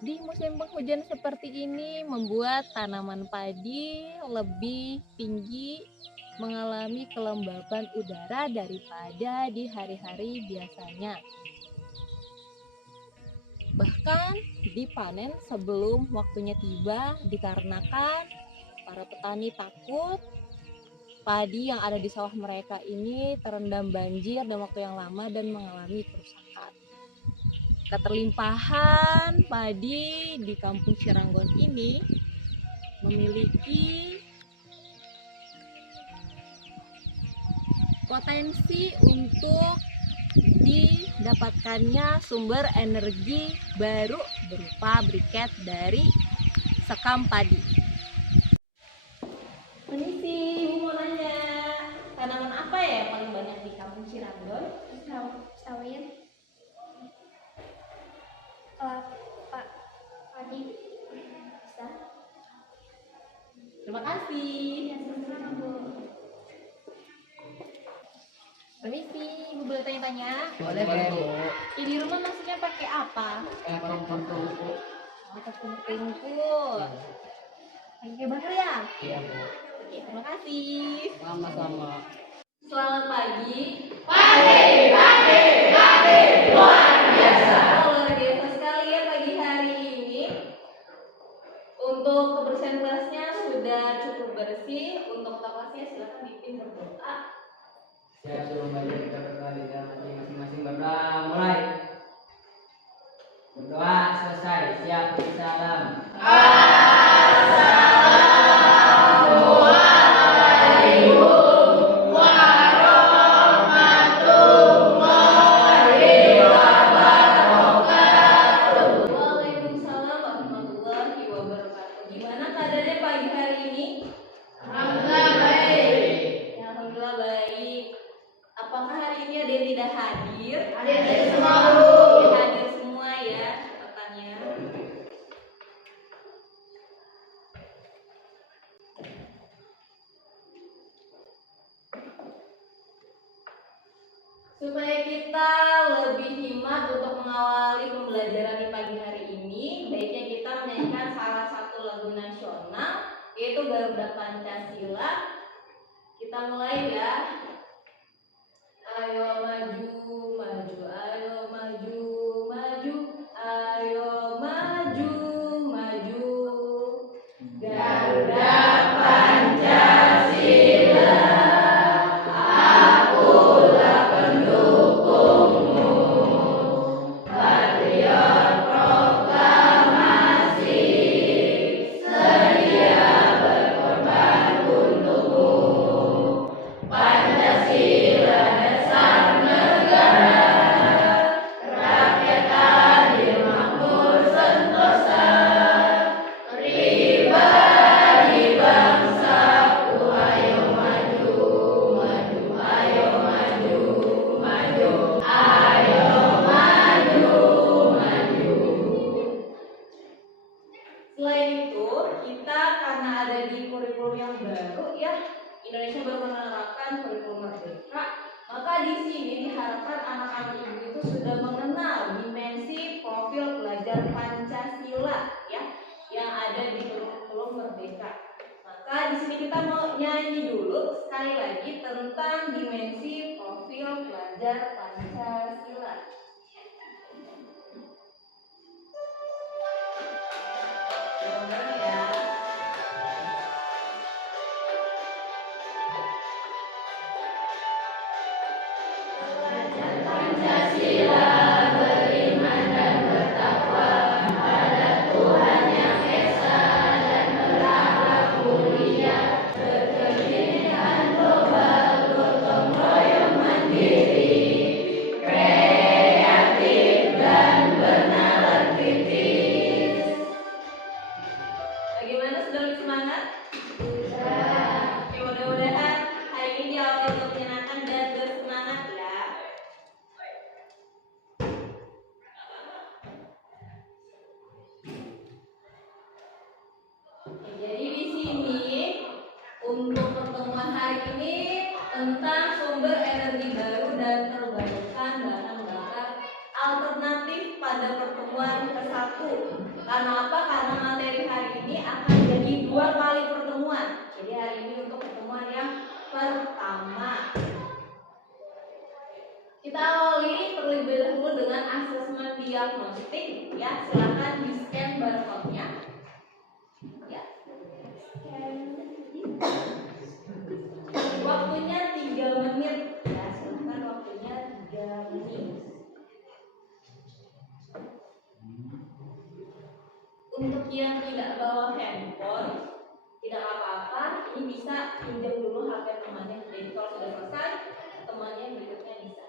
Di musim penghujan seperti ini membuat tanaman padi lebih tinggi mengalami kelembaban udara daripada di hari-hari biasanya. Bahkan dipanen sebelum waktunya tiba dikarenakan para petani takut padi yang ada di sawah mereka ini terendam banjir dalam waktu yang lama dan mengalami kerusakan. Keterlimpahan padi di kampung Ciranggon ini memiliki potensi untuk didapatkannya sumber energi baru berupa briket dari sekam padi. Permisi, Ibu mau nanya, tanaman apa ya yang paling banyak di kampung Ciranggon? Sawit, kelapa, padi, bisa. Terima kasih. Ya, sama-sama, Bu. Permisi, Ibu boleh tanya-tanya? Boleh, Bu. Di rumah maksudnya pakai apa? Kompor tungku. Tepung tungku. Pakai bakar ya? Iya, Bu. Oke, terima kasih. Sama-sama. Selamat pagi. Pagi. Luar biasa sekali ya pagi hari ini. Untuk kebersihan kelasnya sudah cukup bersih. Untuk kelasnya silakan dipimpin berdoa. Saya suruh belajar kita berkali dan masing-masing berdoa mulai. Berdoa selesai. Siap. Salam. Waalaikumsalam warahmatullahi wabarakatuh. Gimana keadaannya pagi hari ini? Alhamdulillah baik. Ya, alhamdulillah baik. Apakah hari ini ada yang tidak hadir? Hadir semua, Bu. Ya, hadir semua ya catatannya. Supaya kita lebih hikmat untuk mengawali pembelajaran di pagi hari ini, baiknya kita menyanyikan salah satu lagu nasional, yaitu Garuda Pancasila. Kita mulai ya. Ayo maju, maju, ayo maju, maju, ayo maju, maju. Garuda Pancasila, akulah pendukungmu. Patriot proklamasi, sedia berkorban untukmu. Pancasila dasar negara, rakyat adil makmur sentosa, pribadi bangsaku. Ayo maju, maju, ayo maju, maju, ayo maju, maju. Selain itu, kita karena ada di kurikulum yang baru ya, Indonesia baru menerapkan kurikulum merdeka, maka di sini diharapkan anak-anak ibu itu sudah mengenal dimensi profil pelajar Pancasila ya, yang ada di kurikulum merdeka. Maka di sini kita mau nyanyi dulu sekali lagi tentang dimensi profil pelajar Pancasila. Bareng-bareng ya. Pancasila beriman dan bertakwa pada Tuhan yang esa dan berakhlak mulia, berkepentingan global, gotong royong mandiri, kreatif dan bernalar kritis. Bagaimana, sudah lebih semangat? Sudah. Oke, mudah-mudahan hari ini diawali dengan menyenangkan dan bersemangat ya. Oke, jadi di sini untuk pertemuan hari ini tentang sumber energi baru dan terbarukan bahan bakar alternatif alternatif pada pertemuan ke-1. Karena apa? Karena materi hari ini akan jadi 2 kali pertemuan. Jadi hari ini untuk pertemuan yang pertama. Kita awali terlebih dahulu dengan asesmen diagnostik. Ya, silakan di scan barcode-nya. Ya. Waktunya 3 menit. Ya, silakan waktunya 3 menit. Untuk yang tidak bawa handphone, tidak apa-apa, ini bisa pinjam dulu HP temannya. Jadi kalau sudah selesai, temannya berikutnya bisa.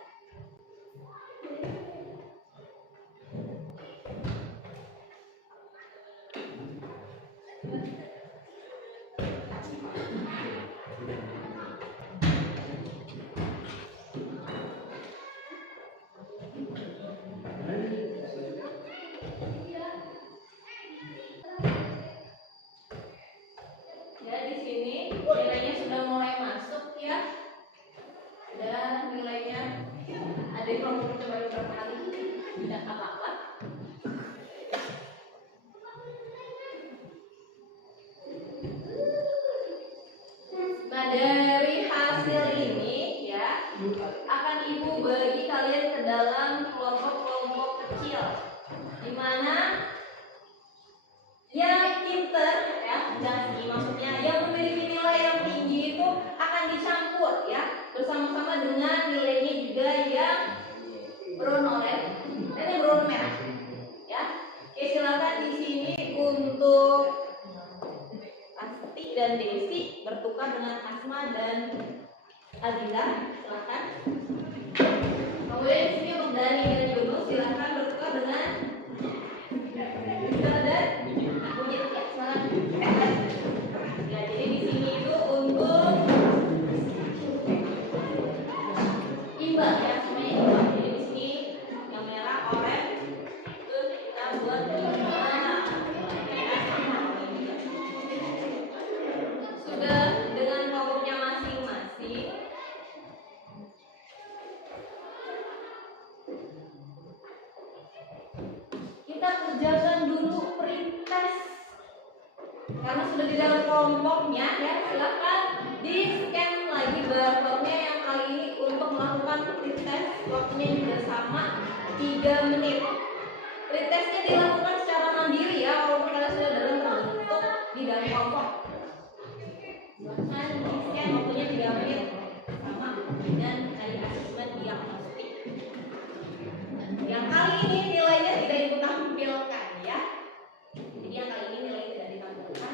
Ya, di sini nilainya sudah mulai masuk ya. Dan nilainya ada yang belum coba beberapa kali, tidak apa-apa. Nah, dari hasil ini ya akan Ibu bagi kalian ke dalam kelompok-kelompok kecil, di mana yang pinter ya, maksudnya yang memiliki nilai yang tinggi itu akan dicampur ya bersama-sama dengan nilainya juga yang berwarna oranye dan yang berwarna merah ya. Oke, silakan di sini untuk Asti dan Desi bertukar dengan Asma dan Adila, silakan. Kemudian di sini untuk Dani dan Yunus silakan bertukar dengan Dita dan Bujit ya, silakan. Ya, jadi di sini itu untuk imbal ya, semuanya imbal. Jadi di sini yang merah oranye itu kita buat imbal. Sudah dengan kelompoknya masing-masing. Kita kerjakan dulu pretest. Karena sudah di dalam kelompoknya ya, silakan di scan lagi barcode-nya yang kali ini untuk melakukan pretest. Waktunya juga sama 3 menit. Pretestnya dilakukan secara mandiri ya, walaupun kalian sudah terbentuk di dalam kelompok. Silahkan di scan waktunya 3 menit sama dengan dari asesmen diagnostik. Yang kali ini nilainya tidak ditampilkan ya. Jadi yang kali ini nilai tidak ditampilkan.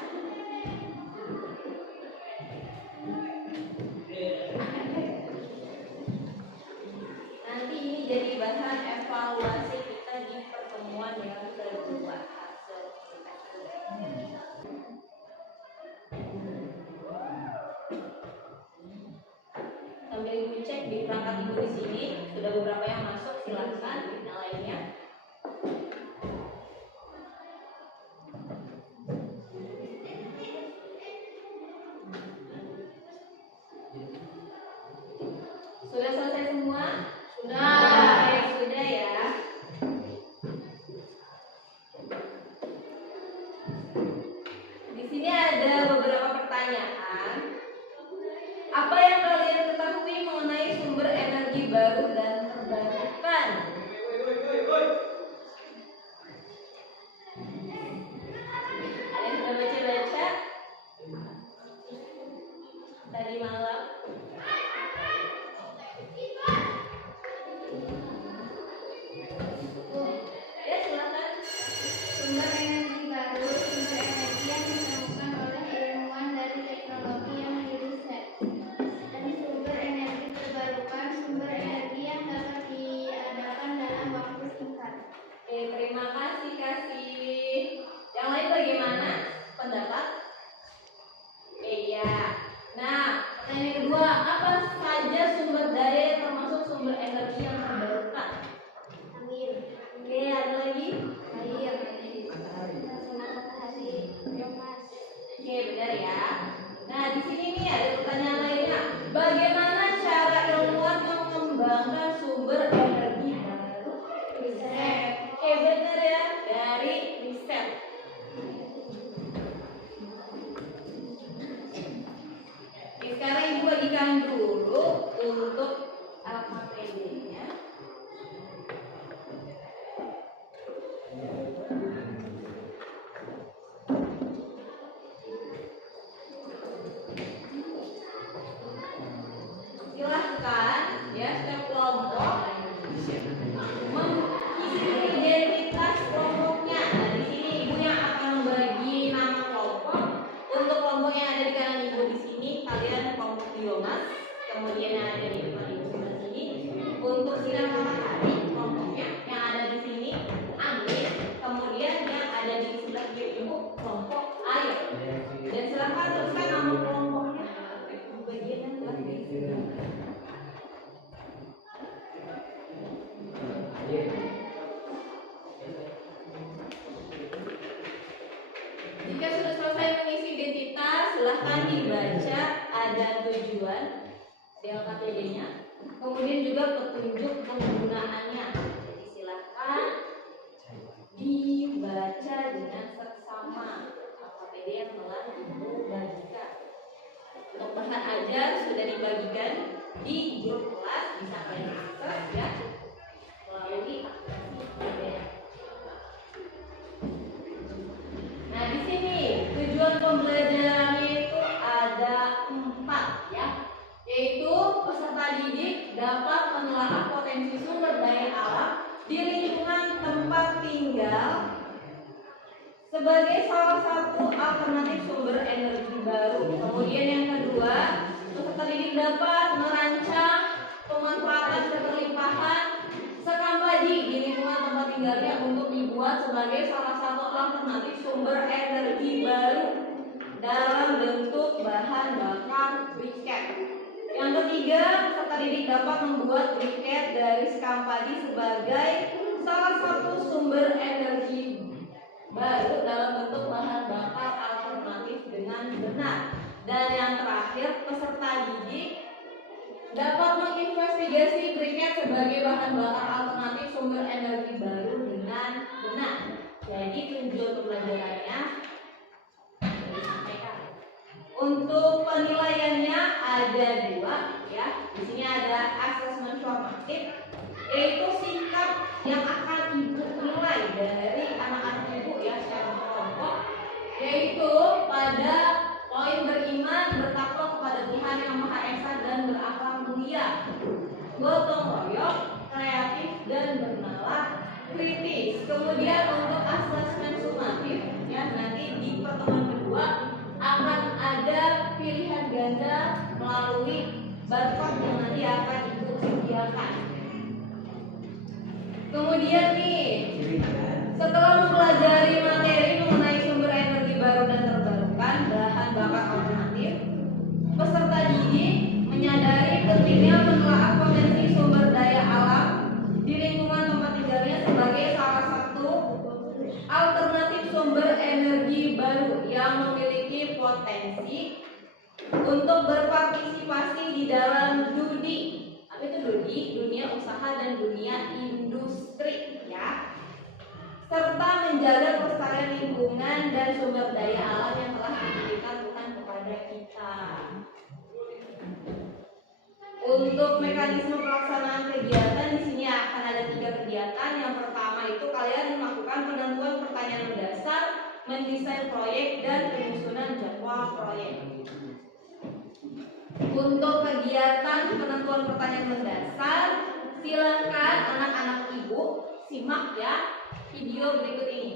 Nanti ini jadi bahan evaluasi kita di pertemuan yang kedua hasil sambil Ibu cek di perangkat Ibu di sini sudah beberapa yang masuk, silakan nilainya. Sudah selesai semua? Sudah. Baik, sudah ya. Di sini ada beberapa pertanyaan. Apa yang kalian ketahui mengenai sumber energi baru dan terbarukan? Ada yang sudah baca-baca? Tadi malam? Ya, silakan. Sumber energi baru, sumber energi yang ditemukan oleh ilmuwan dari teknologi yang diriset. Dan sumber energi terbarukan, sumber energi yang dapat untuk LKPD-nya. Silahkan ya setiap kelompok mengisi identitas kelompoknya. Nah, di sini ibu yang akan membagi nama kelompok. Untuk kelompok yang ada di kanan ibu di sini, kalian kelompok biomas. Kemudian yang ada di depan ibu sebelah sini, untuk sinar matahari kelompoknya yang ada di sini angin. Kemudian yang ada di sebelah kiri ibu kelompok air. Dan silakan teruskan nama kelompoknya. Bagian yang telah diisi. Jika sudah selesai mengisi identitas, silahkan dibaca ada tujuan LKPD-nya, kemudian juga petunjuk penggunaannya. Jadi silahkan dibaca dengan seksama LKPD yang telah ibu bagikan. Untuk bahan ajar sudah dibagikan di grup kelas, bisa kalian akses ya melalui aplikasi PDF. Nah, di sini tujuan pembelajarannya itu ada 4 ya, yaitu peserta didik dapat menelaah potensi sumber daya alam di lingkungan tempat tinggal sebagai salah satu alternatif sumber energi baru. Kemudian yang kedua, peserta didik dapat merancang pemanfaatan keberlimpahan sekampadi di lingkungan tempat tinggalnya untuk dibuat sebagai salah satu alternatif sumber energi baru dalam bentuk bahan bakar briket. Yang ketiga, peserta didik dapat membuat briket dari sekampadi sebagai salah satu sumber energi baru dalam bentuk bahan bakar alternatif dengan benar. Dan yang terakhir, peserta didik dapat menginvestigasi briket sebagai bahan bakar alternatif sumber energi baru dengan benar. Jadi tujuan pembelajarannya disampaikan. Untuk penilaiannya ada 2 ya. Di sini ada asesmen formatif, yaitu sikap yang akan ibu nilai dari anak-anak ibu ya secara kelompok, yaitu pada poin beriman, bertakwa kepada Tuhan yang Maha Esa dan berakhlak mulia, gotong royong, kreatif dan bernalar kritis. Kemudian untuk asesmen sumatif ya, nanti di pertemuan kedua akan ada pilihan ganda melalui barcode yang nanti akan ibu sediakan. Kemudian nih, setelah mempelajari materi mengenai sumber energi baru dan terbarukan bahan bakar alternatif, peserta didik menyadari pentingnya menelaah potensi sumber daya alam di lingkungan tempat tinggalnya sebagai salah satu alternatif sumber energi baru yang memiliki potensi untuk berpartisipasi di dalam dunia usaha dan dunia industri ya, serta menjaga kelestarian lingkungan dan sumber daya alam yang telah diberikan Tuhan kepada kita. Untuk mekanisme pelaksanaan kegiatan di sini akan ada 3 kegiatan. Yang pertama itu kalian melakukan penentuan pertanyaan mendasar, mendesain proyek dan penyusunan jadwal proyek. Untuk kegiatan penentuan pertanyaan mendasar, silakan anak-anak ibu simak ya video berikut ini.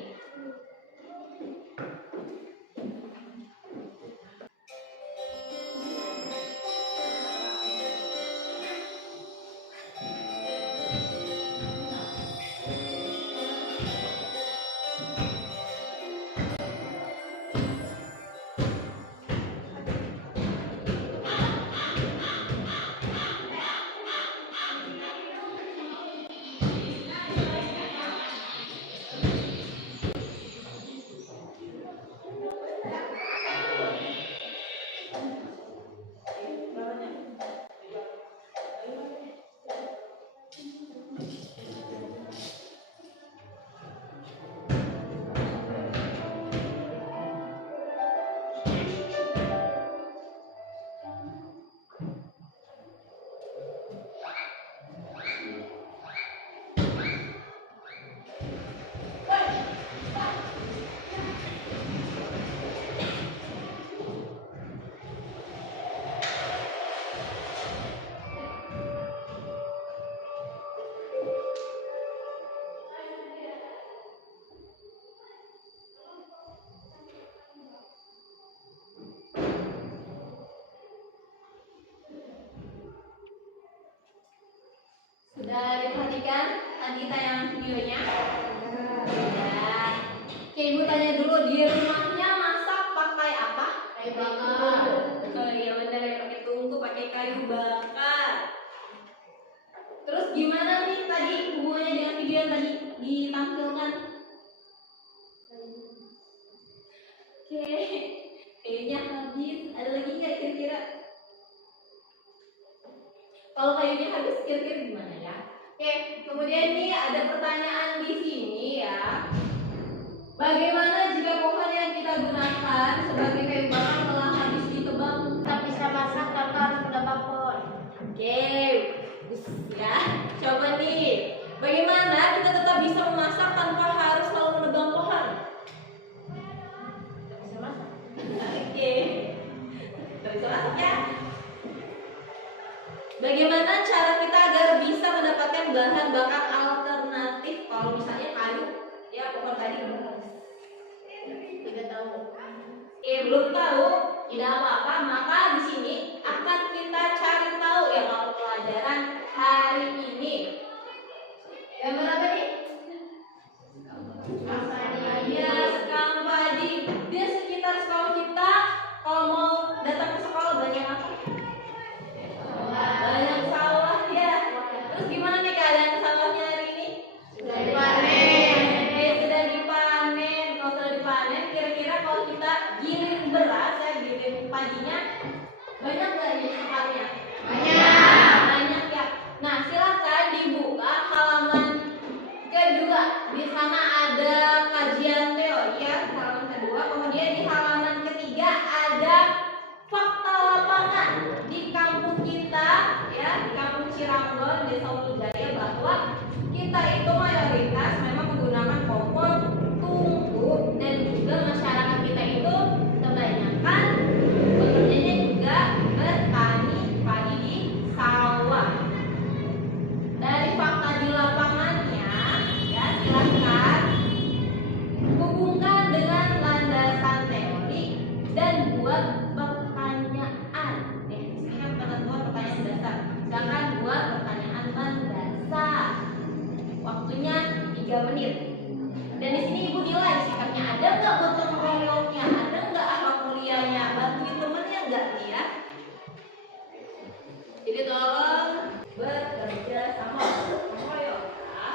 lagi tayang videonya? Ya. Oke, Ibu tanya dulu, di rumahnya masak pakai apa? Kayu bakar. Oh iya benar ya, pakai tungku, pakai kayu bakar. Terus gimana nih tadi hubungannya dengan video yang tadi ditampilkan? Oke, kayaknya habis. Ada lagi nggak kira-kira? Kalau kayunya habis, kira-kira gimana ya? Oke, kemudian nih ada pertanyaan di sini ya. Bagaimana jika pohon yang kita gunakan sebagai kayu bakar telah habis ditebang? Tak bisa masak tanpa harus menebang pohon. Oke, ya. Coba nih, bagaimana kita tetap bisa memasak tanpa harus selalu menebang pohon? Tak bisa masak. Oke, tak bisa masak ya. Bagaimana cara kita agar bisa mendapatkan bahan bakar alternatif kalau misalnya kayu, ya pohon tadi belum habis? Tidak tahu. Belum tahu, tidak apa-apa. Maka di sini akan kita cari tahu ya kalau pelajaran hari ini. Yang berapa nih? Ya, sekam padi. Di sekitar sekolah kita, kalau mau datang ke sekolah banyak apa? Banyak sawah ya. Terus gimana nih keadaan sawahnya hari ini? Sudah dipanen. Sudah dipanen. Kalau sudah dipanen, kira-kira kalau kita giling beras ya, giling padinya, banyak nggak ini sekarnya? Banyak ya. Nah, silakan dibuka halaman kedua. Di sana ada kajian teori ya, halaman kedua. Kemudian di halaman ketiga ada fakta lapangan di kampung kita ya, di kampung Ciranggon, Desa Ujaya, bahwa kita itu mayoritas memang menggunakan kompor tungku dan juga masyarakat kita itu kebanyakan bekerjanya juga bertani padi di sawah. Dari fakta di lapangannya ya, silahkan hubungkan dengan landasan teori dan buat pertanyaan. Di sini kan buat pertanyaan dasar. Silahkan buat pertanyaan mendasar. Waktunya 3 menit. Dan di sini ibu nilai sikapnya, ada nggak gotong royongnya, ada nggak akhlak mulianya, bantuin temennya nggak nih ya. Jadi tolong bekerja sama gotong royong ya.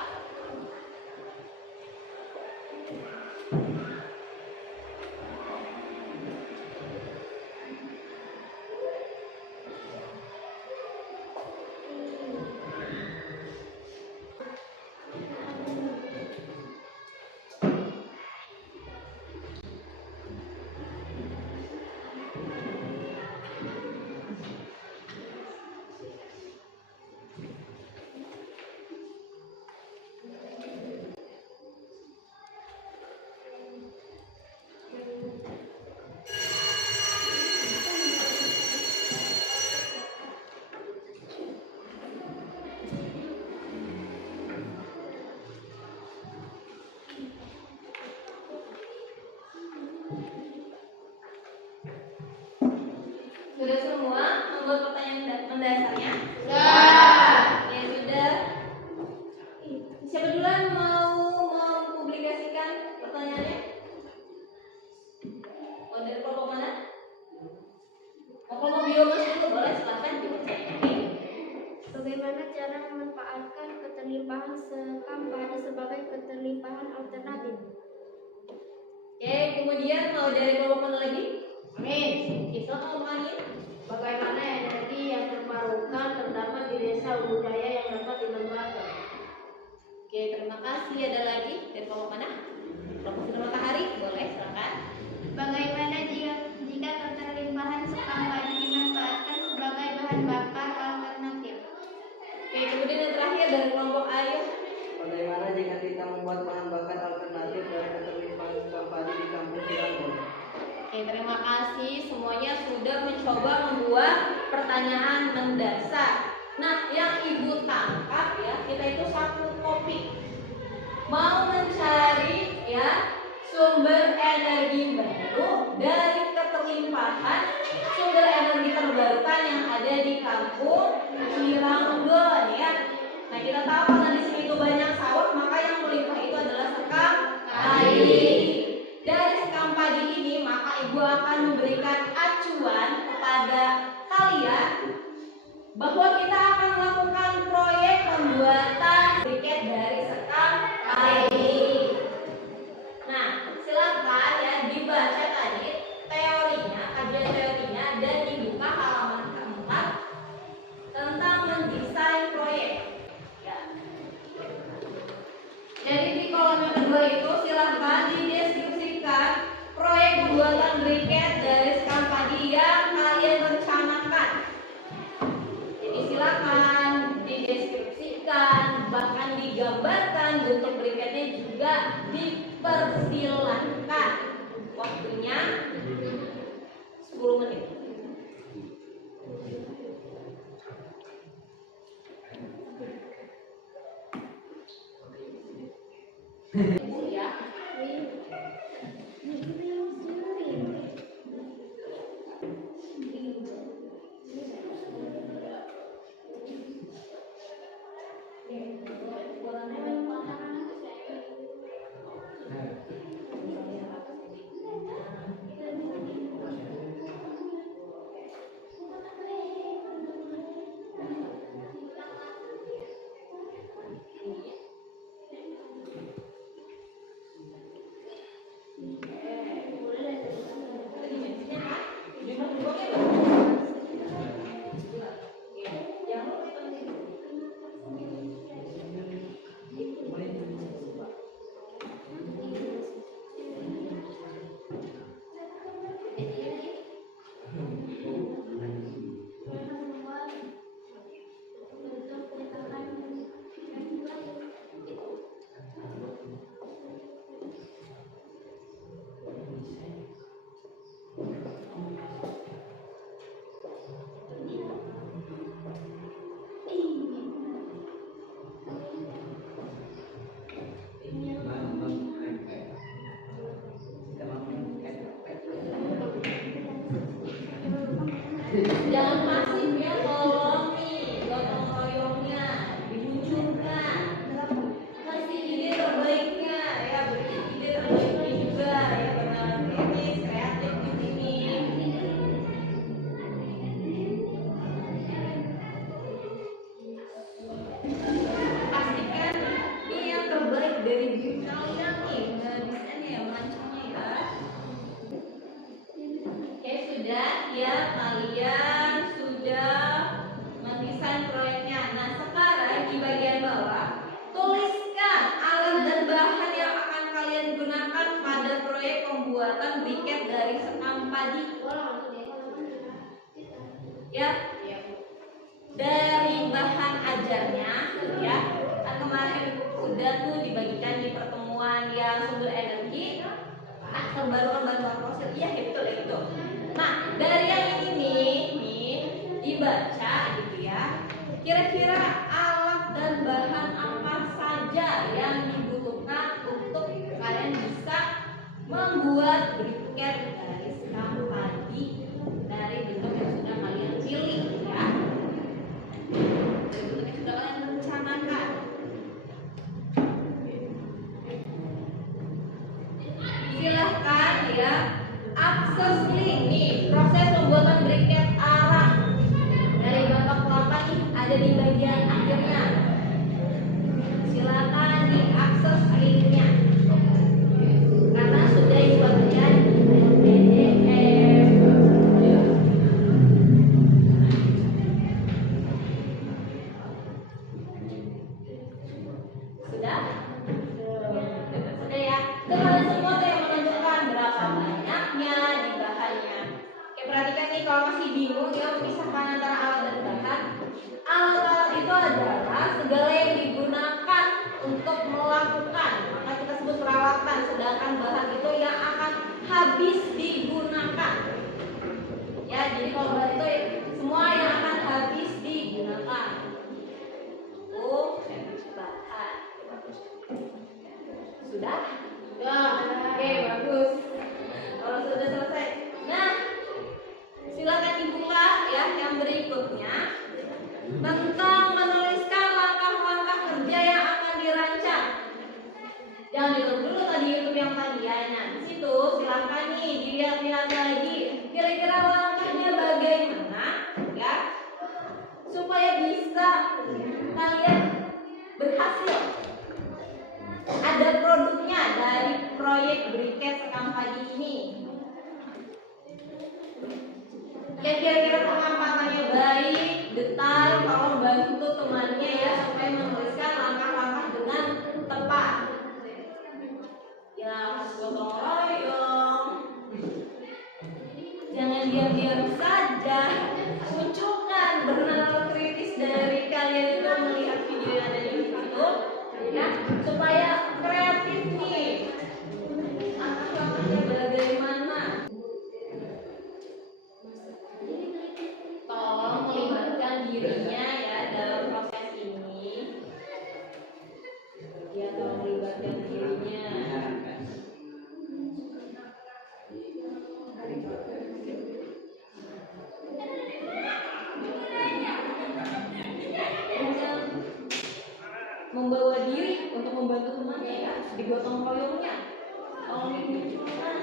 Sudah semua membuat pertanyaan mendasarnya? Sudah. Ya sudah. Siapa duluan mau mempublikasikan pertanyaannya? Mau dari kelompok mana? Mau kelompok biomas dulu boleh, silahkan dipercaya. Bagaimana cara memanfaatkan keterlimpahan sekam padi sebagai keterlimpahan alternatif? Oke, kemudian mau dari kelompok mana lagi? Amin. Kita mau ngomongin Bagaimana energi yang terbarukan terdapat di desa budaya yang dapat dikembangkan? Oke, terima kasih. Ada lagi dari kelompok mana? Kelompok sinar matahari, boleh silakan. Bagaimana jika keterlimpahan sekam padi dimanfaatkan sebagai bahan bakar alternatif? Oke, kemudian yang terakhir dari kelompok air. Bagaimana jika kita membuat bahan bakar alternatif dari keterlimpahan sekam padi di kampung Ciranggon? Oke, terima kasih semuanya sudah mencoba membuat pertanyaan mendasar. Nah, yang ibu tangkap ya, kita itu satu topik mau mencari ya sumber energi baru dari keterlimpahan sumber energi terbarukan yang ada di kampung Ciranggon ya. Nah, kita tahu karena di sini itu banyak sawah, maka yang melimpah itu adalah sekam padi. Dari sekam padi ini, maka ibu akan memberikan acuan kepada kalian bahwa kita akan melakukan proyek pembuatan briket dari sekam padi. Nah, silakan ya dibaca tadi teorinya, kajian teorinya, dan dibuka halaman keempat tentang mendesain proyek. Ya. Jadi di kolom yang kedua itu silakan dideskripsikan proyek pembuatan briket dari sekam padi yang kalian rencanakan. Jadi silakan dideskripsikan, bahkan digambarkan bentuk briketnya juga dipersilahkan. Waktunya 10 menit. Ya. Jangan pasif ya, tolong nih gotong royongnya dimunculkan, kasih ide terbaiknya ya, beri ide terbaiknya juga ya, benar kritis kreatif di sini. Pastikan ini yang terbaik dari diri kalian nih, desainnya ya, merancangnya ya. Oke, sudah ya, kalian sudah mendesain proyeknya. Nah, sekarang di bagian bawah tuliskan alat dan bahan yang akan kalian gunakan pada proyek pembuatan briket dari sekam padi. Ya, dari bahan ajarnya ya, kan kemarin udah tuh dibagikan di pertemuan yang sumber energi, terbarukan bahan bakar fosil. Iya, betul ya gitu. Nah, dari yang ini nih dibaca gitu ya. Kira-kira alat dan bahan apa saja yang dibutuhkan untuk kalian bisa membuat briket dari sekam padi dari bentuk yang sudah kalian pilih ya. Dari bentuk yang sudah kalian rencanakan. Silahkan ya, akses link nih, proses pembuatan briket arang dari batok kelapa nih ada di bagian akhirnya. Silakan diakses linknya karena sudah dibuatkan PDF. Sudah? Sudah ya. Kalian semua tuh yang menentukan berapa banyaknya di bahannya. Oke, perhatikan nih kalau masih bingung ya memisahkan antara alat dan bahan. Alat-alat itu adalah segala yang digunakan untuk melakukan, maka kita sebut peralatan. Sedangkan bahan itu yang akan habis digunakan. Ya, jadi kalau bahan itu semua yang akan habis digunakan. Bahan. Sudah? Oke, bagus. Kalau sudah selesai, nah silakan dibuka ya yang berikutnya tentang menuliskan langkah-langkah bisa kalian berhasil ada produknya dari proyek briket sekam padi ini. Yang kira-kira pengampatannya baik, detail, tolong bantu temannya ya supaya menuliskan langkah-langkah dengan tepat. Ya, harus gotong royong. Jangan diam-diam saja. Munculkan bernalar kritis dari kalian itu melihat video yang ada di situ, ya, supaya kreatif nih. Langkah-langkahnya bagaimana? Tolong melibatkan dirinya ya dalam proses ini. Ya, tolong melibatkan dirinya. Membawa diri untuk membantu temannya ya, digotong royongnya. Tolong dimunculkan.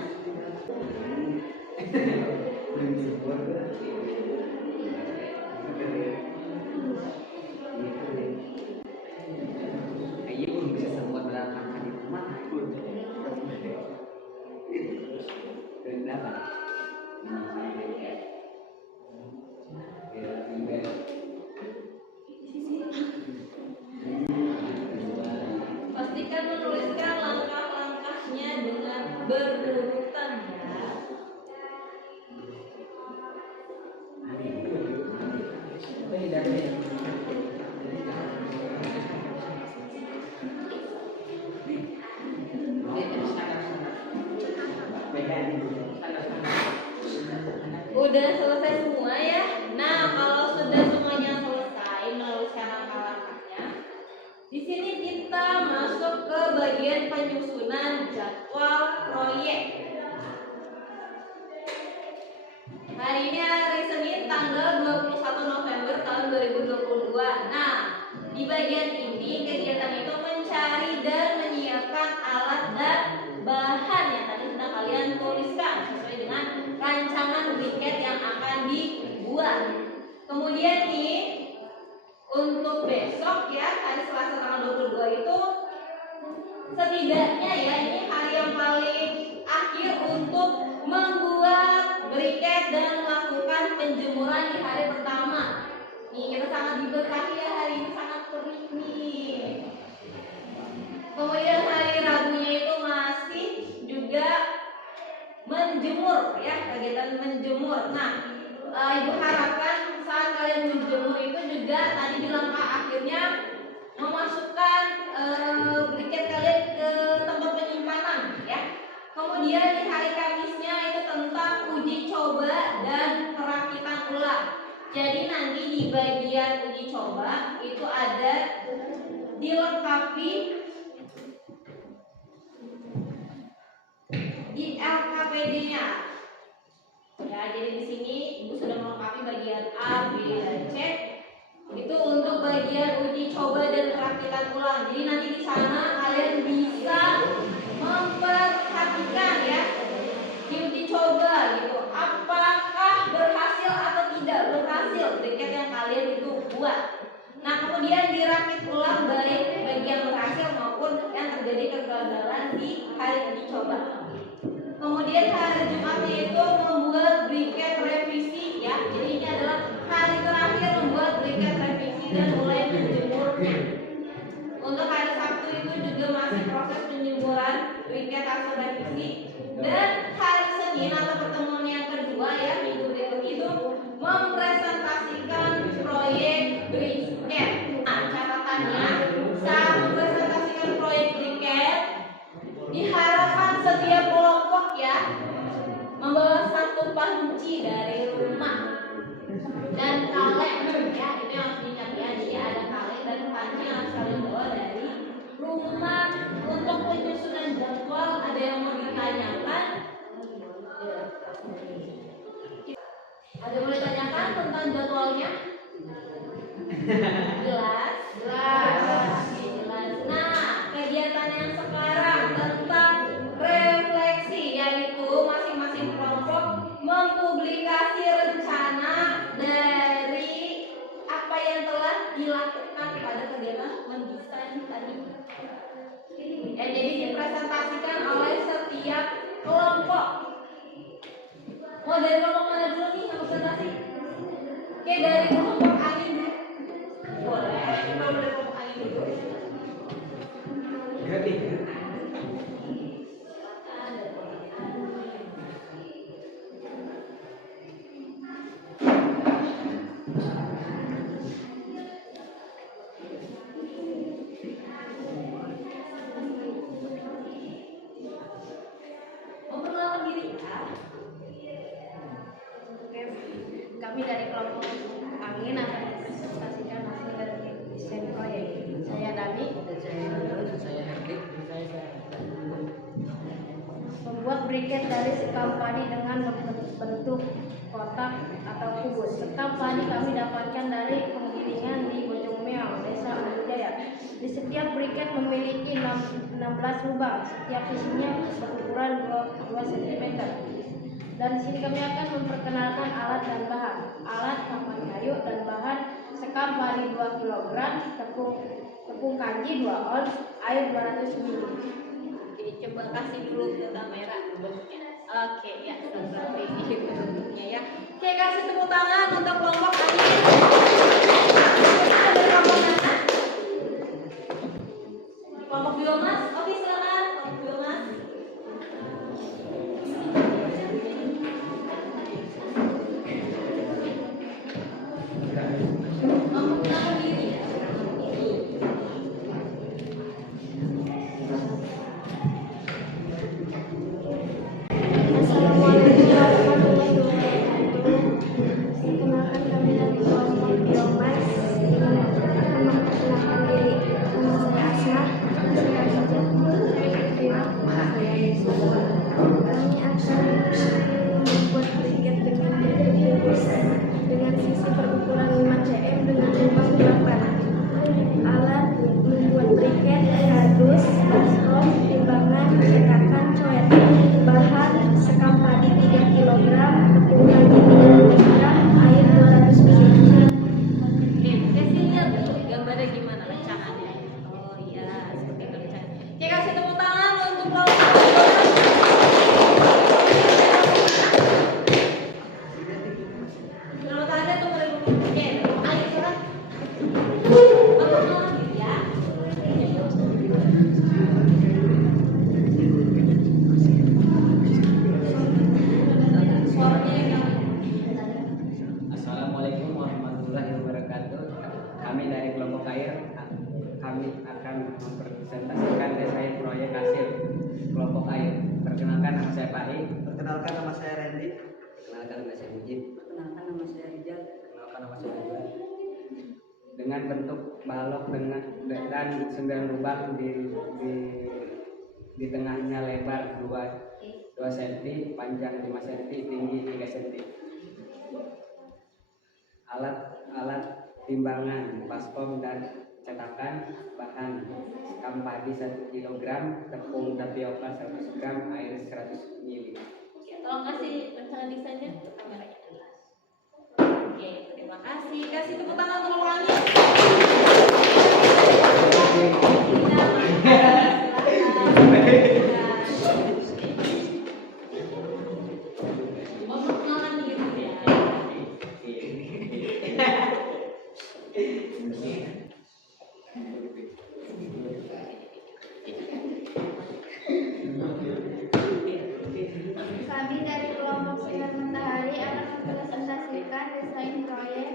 Ayo belum bisa semua berangkat di rumah. Kenapa? Pastikan menuliskan langkah-langkahnya dengan berurutan ya. Udah selesai semua ya. Nah, kalau sudah semuanya selesai menuliskan langkah-langkahnya, di sini kita masuk ke bagian penyusunan jadwal proyek. Hari ini hari Senin tanggal 21 November tahun 2022. Nah, di bagian ini kegiatan itu mencari dan menyiapkan alat dan bahan yang tadi sudah kalian tuliskan sesuai dengan rancangan briket yang akan dibuat. Kemudian nih untuk besok ya, hari Selasa tanggal 22 itu setidaknya ya ini hari yang paling akhir untuk membuat briket dan melakukan penjemuran di hari pertama. Nih kita sangat diberkahi ya, hari ini sangat terik nih. Kemudian hari Rabunya itu masih juga menjemur ya, kegiatan menjemur. Nah, Ibu harapkan saat kalian menjemur itu juga tadi di langkah akhirnya memasukkan briket kalian ke tempat penyimpanan ya. Kemudian di hari Kamisnya itu tentang uji coba dan perakitan ulang. Jadi nanti di bagian uji coba itu ada dilengkapi di LKPD-nya. Ya, jadi di sini Ibu sudah melengkapi bagian A, B, dan C. Itu untuk bagian uji coba dan perakitan ulang. Jadi nanti di sana kalian bisa memperhatikan ya di uji coba gitu. Apakah berhasil atau tidak berhasil briket yang kalian itu buat. Nah, kemudian dirakit ulang baik bagian berhasil maupun yang terjadi kegagalan di hari uji coba. Kemudian hari Jumatnya itu membuat briket revisi ya. Jadi ini adalah hari terakhir membuat briket revisi dan mulai menjemurnya. Untuk hari Sabtu itu juga masih proses penjemuran briket hasil revisi. Dan hari Senin atau pertemuan yang kedua ya minggu berikut itu mempresentasikan proyek briket. Nah, catatannya saat mempresentasikan proyek briket diharapkan setiap kelompok ya membawa satu panci dari rumah dan kaleng ya, itu yang harus diingat ya. Jadi ada kaleng dan panci yang harus kalian bawa dari rumah. Untuk penyusunan jadwal ada yang mau ditanyakan? Ada yang mau ditanyakan tentang jadwalnya? Jelas? Jelas. Nah, kegiatan yang sekarang tentang refleksi, yaitu masing-masing kelompok mempublikasi rencana dari apa yang telah dilakukan pada kegiatan mendesain tadi. Jadi dipresentasikan oleh setiap kelompok. Mau dari kelompok mana dulu nih yang presentasi? Oke, dari kelompok angin dulu. Boleh, kalau dari kelompok angin dulu. Memperkenalkan diri ya. Kami dari kelompok angin akan mempresentasikan hasil dari desain proyek. Saya Dani dan saya Herdi. Membuat briket dari sekam padi dengan bentuk kotak atau kubus. Sekam padi kami dapatkan dari penggilingan di Bojongmeong, Desa Ujaya. Di setiap briket memiliki 16 lubang, setiap sisinya berukuran 2 cm. Dan di sini kami akan memperkenalkan alat dan bahan. Alat papan kayu dan bahan sekam padi 2 kg, tepung kanji 2 ons, air 200 ml. Oke, coba kasih dulu ke kamera bentuknya. Oke, ya, seperti ini bentuknya ya. Oke, kasih tepuk tangan untuk kelompok tadi. Ada kelompok mana? Kelompok biomas. Oke, silakan kelompok biomas. Memperkenalkan diri ya. Assalamualaikum warahmatullahi wabarakatuh. Perkenalkan kami dari kelompok biomas akan memperkenalkan diri. Nama saya Asma, saya Aja, saya Fitria, saya Nisa. Kami akan membuat briket dengan kubus dengan sisi berukuran 5 cm dengan lubang 8. Alat membuat briket, kardus, baskom, timbangan, cetakan, coet. Bahan sekam padi 3 kg, tepung kanji 3 kg, air 200 ml. Oke, kasih lihat tuh gambarnya gimana rancangannya. Oh iya, seperti itu rancangannya. Oke, kasih tepuk tangan untuk kelompok biomas. Kalau ada tuh mulai oke, ayo silakan. Memperkenalkan diri ya. Suaranya yang Assalamualaikum warahmatullahi wabarakatuh. Kami dari kelompok air, kami akan mempresentasikan desain proyek hasil kelompok air. Perkenalkan nama saya Fahri. Perkenalkan nama saya Randy. Perkenalkan nama saya Mujib. Perkenalkan nama saya Rijal. Perkenalkan nama saya Ridwan. Dengan bentuk balok dan 9 lubang di tengahnya lebar 2 cm, panjang 5 cm, tinggi 3 cm. Alat timbangan, baskom dan cetakan. Bahan sekam padi 1 kg, tepung tapioka 100 gram, air 100 ml. Oke, tolong kasih rencana desainnya ke kameranya. Oke, terima kasih. Kasih tepuk tangan untuk orangnya. Memperkenalkan diri ya. Kami dari kelompok Sinar Matahari akan mempresentasikan desain proyek.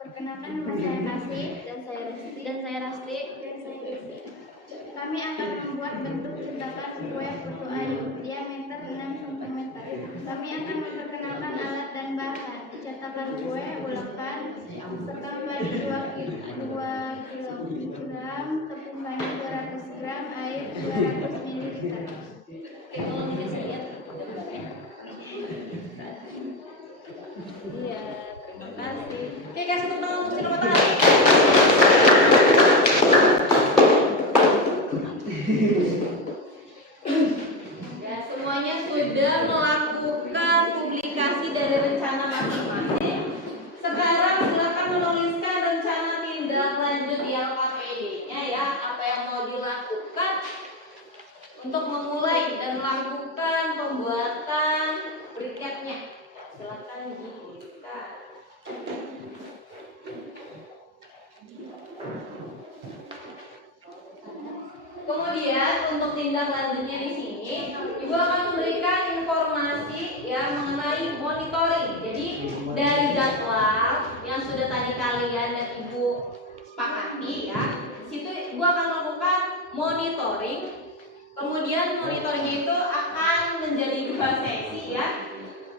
Perkenalkan nama saya Kasih dan saya Rasti. Kami akan membuat bentuk cetakan kue putu ayu diameter 6 cm. Kami akan memperkenalkan alat dan bahan. Cetakan kue ulekan sekam padi 2 kg, tepung kanji 200 gram, air 200 ml. Oke, kalau bisa lihat gambarnya. Iya, terima kasih. Oke, kasih tepuk tangan untuk Sinar Matahari. Ya, semuanya sudah melakukan publikasi dari rencana masing-masing. Sekarang silakan menuliskan rencana tindakan untuk memulai dan melakukan pembuatan briketnya. Silakan dituliskan. Kemudian untuk tindak lanjutnya di sini, Ibu akan memberikan informasi ya mengenai monitoring. Jadi dari jadwal yang sudah tadi kalian dan Ibu sepakati ya, situ Ibu akan melakukan monitoring. Kemudian monitoringnya itu akan menjadi 2 sesi ya,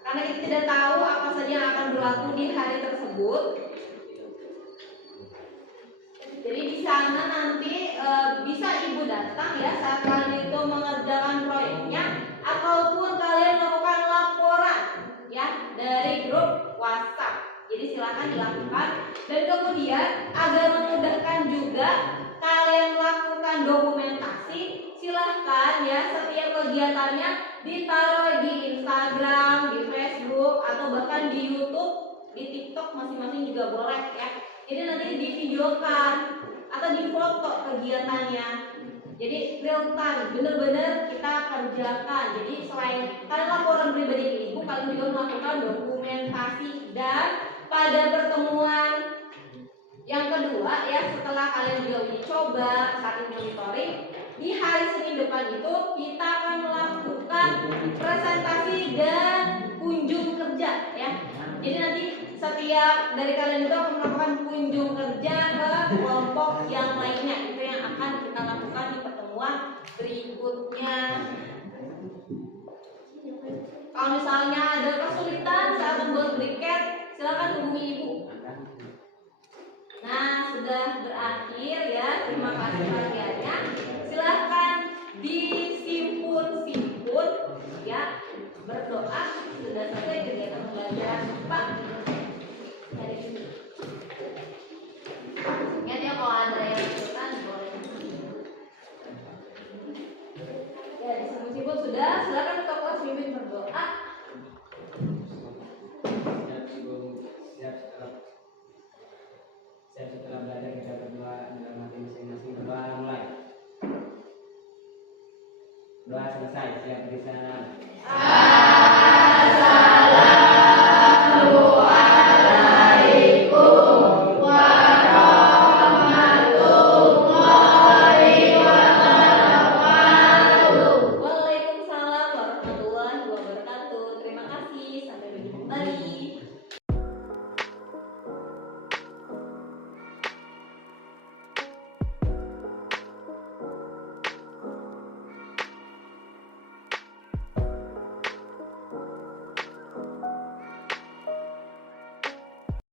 karena kita tidak tahu apa saja yang akan berlaku di hari tersebut. Jadi di sana nanti bisa Ibu datang ya saat kalian itu mengerjakan proyeknya, ataupun kalian melakukan laporan ya dari grup WhatsApp. Jadi silakan dilakukan, dan kemudian agar memudahkan juga kalian melakukan dokumentasi, silahkan ya setiap kegiatannya ditaruh di Instagram, di Facebook, atau bahkan di YouTube, di TikTok masing-masing juga boleh ya. Jadi nanti divideokan atau difoto kegiatannya. Jadi real time, benar-benar kita kerjakan. Jadi selain kalian laporan pribadi ke Ibu, kalian juga melakukan dokumentasi. Dan pada pertemuan yang kedua ya, setelah kalian juga uji coba, saat monitoring, di hari Senin depan itu kita akan melakukan presentasi dan kunjung kerja ya. Jadi nanti setiap dari kalian itu akan melakukan kunjung kerja ke kelompok yang lainnya. Itu yang akan kita lakukan di pertemuan berikutnya. Kalau misalnya ada kesulitan saat membuat briket, silakan hubungi Ibu. Nah, sudah berakhir ya. Terima kasih bagiannya. Silahkan disimpun-simpun ya. Berdoa sudah selesai kegiatan pembelajaran Pak. Dari sini. Ingat ya, kalau ada yang kesulitan boleh. Ya, disimpun-simpun sudah. Silahkan ketua kelas pimpin berdoa. Siap setelah belajar kita berdoa dalam hati masing-masing. Berdoa mulai. Doa selesai, siap di sana.